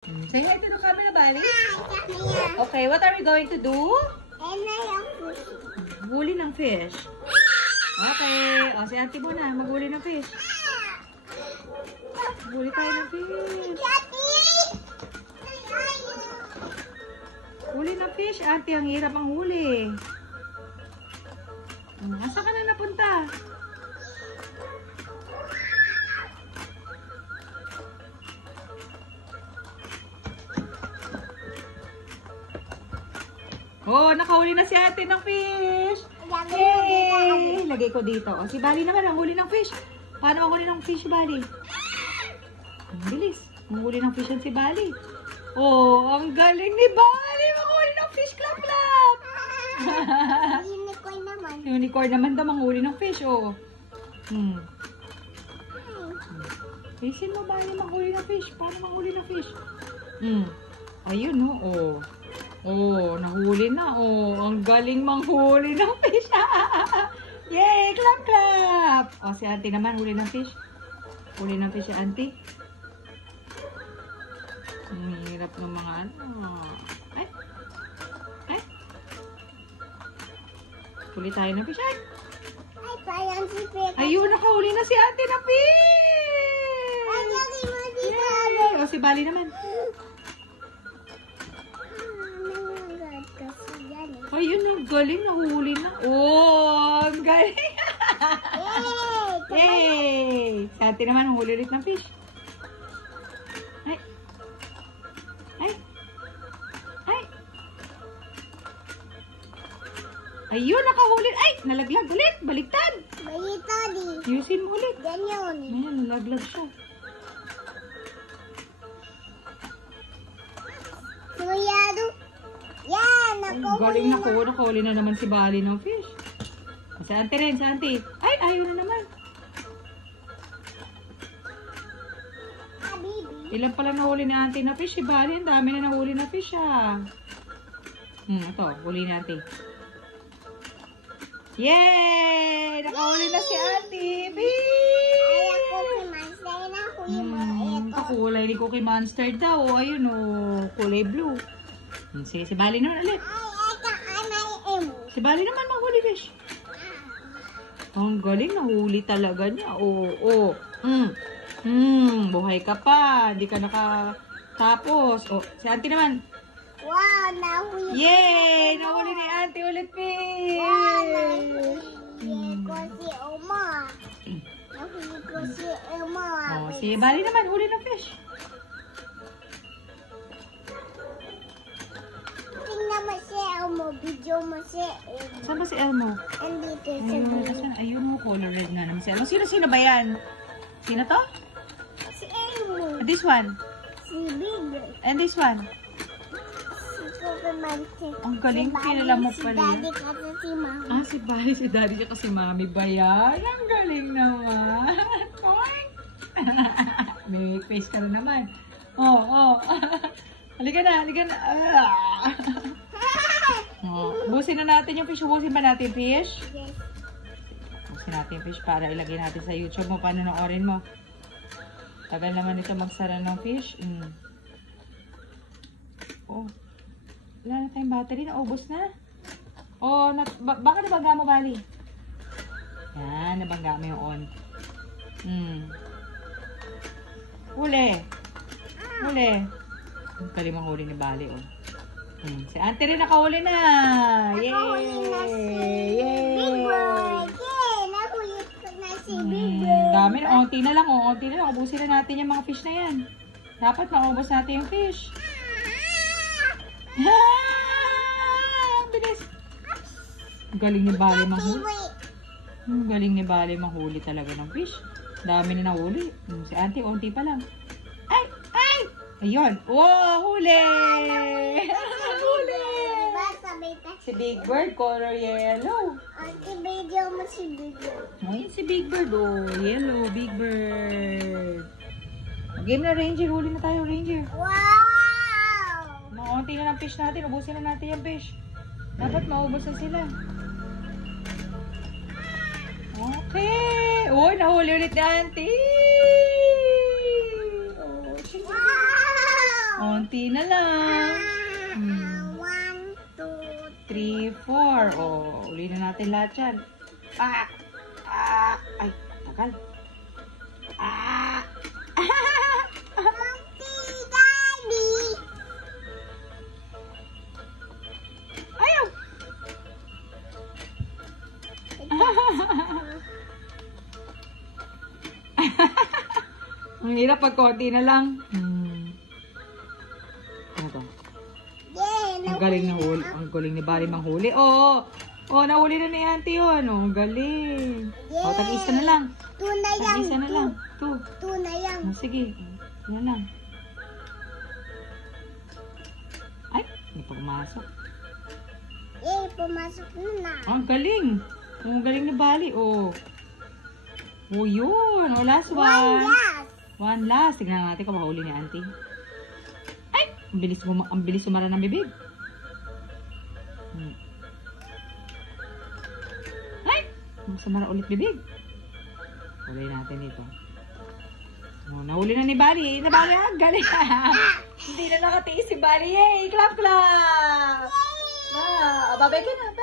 Say hi to the camera, Bali. Okay, what are we going to do? Huli ng fish. Okay. O, si auntie muna. Maghuli ng fish. Huli tayo ng fish. Huli ng fish. Auntie, ang hirap ang huli. Asa ka na napunta? Oh, nakahuli na si ate ng fish. Yay! Lagay ko dito. O, si Bali naman ang huli ng fish. Paano ang huli ng fish, Bali? Ang bilis. Ang huli ng fish yan si Bali. Oh, ang galing ni Bali. Ang huli ng fish. Clap, clap. Unicorn naman. Unicorn naman daw ang huli ng fish. Oh. Fishin mo, Bali, manghuli ng fish. Paano manghuli ng fish? Ayun, no? Oh. Oh, nahuli na. Oh, ang galing manghuli ng fish. Yay! Clap, clap! Oh, si auntie naman, huli ng fish. Huli ng fish si auntie. Hirap ng mga ano. Ay! Ay! Huli tayo ng fish. Ay! Ay, parang si Peka. Ayun, nakahuli na si auntie ng fish! Ay, lagi mo dito. Yay! Oh, si Bali naman. Ayun, ang galing. Nahuli na. Oh, ang galing. Yay! Si ate naman, huli ulit ng fish. Ay. Ay. Ay. Ayun, nakahuli. Ay, nalaglag ulit. Baliktad. Baliktad eh. Yusin mo ulit. Ganyan. Ayan, nalaglag siya. Suyado. Yan, Galing na ko. Nakahuli na naman si Bali ng fish. Si auntie rin, si auntie. Ay, ayaw na naman. Ilan pala nahuli ni auntie na fish? Si Bali, ang dami na nahuli na fish ah. Ito, huli ni auntie. Yay! Nakahuli na si auntie. Ay, Cookie Monster na. Kulay ni Cookie Monster daw. Ayun oh, kulay blue. Si Bali naman ulit. Si Bali naman mahuli fish. Ang galing, nahuli talaga niya. Oh. Buhay ka pa. Hindi ka nakatapos. Oh, si auntie naman. Wow, nahuli. Yay! Nahuli ni auntie ulit fish. Wow, nahuli ko si Oma. Nahuli ko si Oma. Oh, si Bali naman, huli ng fish. Tingnan mo si Elmo. Video mo si Elmo. Saan ba si Elmo? Andito si Ayun mo, color red nga naman si Elmo. Sino ba yan? Sino to? Si Elmo. This one? Si Big. And this one? Si Cookie Monster. Ang galing, kilala mo pala. Si Daddy kasi si Mama. Ah, si Bali, si Daddy siya kasi Mami ba yan? Ang galing naman. May face ka na naman. Oh. Halika na. Busin na natin yung fish. Busin ba natin fish? Yes. Busin natin yung fish para ilagay natin sa YouTube mo. Paano na-orin mo? Tagal naman ito magsara ng fish. Oh. Wala na tayong battery. Naubos na. Oh, baka nabangga mo, Bali. Yan, nabangga mo yung on. Huli. Ang galing ang huli ni Bali, oh. Si auntie rin nakahuli na. Yay! Nakahuli na si Big Bird. Yay! Nahuli na si Big Bird. Dami na. Onti na lang. Ubusin na natin yung mga fish na yan. Dapat maubos natin yung fish. Ang bilis. Galing ni Bali manghuli. Galing ni Bali manghuli talaga ng fish. Dami na nahuli. Si auntie, onti pa lang. Ay! Ayun. Oh, huli! Huli! Si Big Bird, color yellow. Video mo si Big Bird. Ayun si Big Bird, oh. Yellow, Big Bird. Game na, Ranger. Huli na tayo, Ranger. Wow! Maunti na ng fish natin. Ubusin na natin yung fish. Dapat maubos na sila. Okay. Oh, nahuli ulit ni auntie. Konti na lang. 1, 2, 3, 4. Oh, uli na natin lahat yan. Ay, tagal. Daddy. Ayaw. Ang hirap pag konti na lang. Ano to? Yeah, Ang galing na huli. Ang galing ni Bali manghuli. Oo. Oh, nahuli na ni Auntie yun. Oh, ang galing. Oh, tag-isa na lang. 2 na lang. Tag-isa na lang. 2. 2 na lang. Oh, sige. Ano na lang. Ay, hindi pa pumasok. Yeah, pumasok na. Ang galing. Oh, ang galing ni Bali. Oh. Oh, yun. Oh, last one. 1 last. One last. Tignan natin kung mahuli ni Auntie. Ay! Ang bilis sumara ng bibig. Ay! Sumara ulit bibig. Huli natin ito. Oh, nahuli na ni Bali. Bali, ang galing. Hindi na nakatiis si Bali. Yay! Clap, clap! Babay ka na.